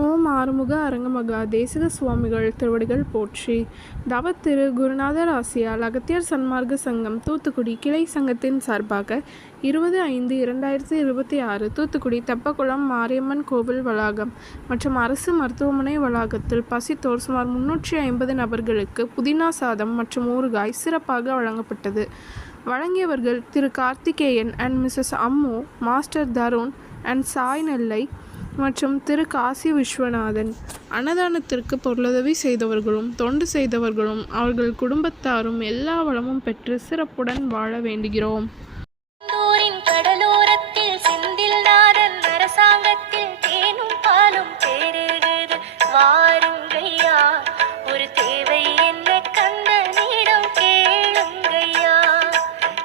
ஓம் ஆறுமுக அரங்கமகா தேசிக சுவாமிகள் திருவடிகள் போற்றி. தவத்திரு குருநாதர் ஆசியால் அகத்தியர் சன்மார்க்க சங்கம் தூத்துக்குடி கிளை சங்கத்தின் சார்பாக 20/5/2026 தூத்துக்குடி தெப்பக்குளம் மாரியம்மன் கோவில் வளாகம் மற்றும் அரசு மருத்துவமனை வளாகத்தில் பசித்தோர் சுமார் 350 நபர்களுக்கு புதினா சாதம் மற்றும் ஊறுகாய் சிறப்பாக வழங்கப்பட்டது. வழங்கியவர்கள் Thiru Karthikeyan and Mrs Ammu, master Tarun and Sai Nellai மற்றும் திரு காசி விஸ்வநாதன். அன்னதானத்திற்கு பொருளுதவி செய்தவர்களும் தொண்டு செய்தவர்களும் அவர்கள் குடும்பத்தாரும் எல்லா வளமும் பெற்று சிறப்புடன் வாழ வேண்டுகிறோம். கடலோரத்தில் செந்தில் நாதன் அரசாங்கத்தில் தேனும் பாலும் தேருகிறது வாருங்கய்யா, ஒரு தேவை என்ன கந்தனிடம் கேளுங்கய்யா.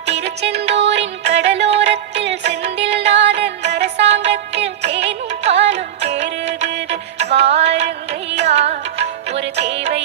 திருச்செந்தூரின் கடலோரத்தில் செந்தில் நாதன் அரசாங்கத்தில் தேனும் பாலும் தேருகிறது வாருங்கய்யா, ஒரு தேவை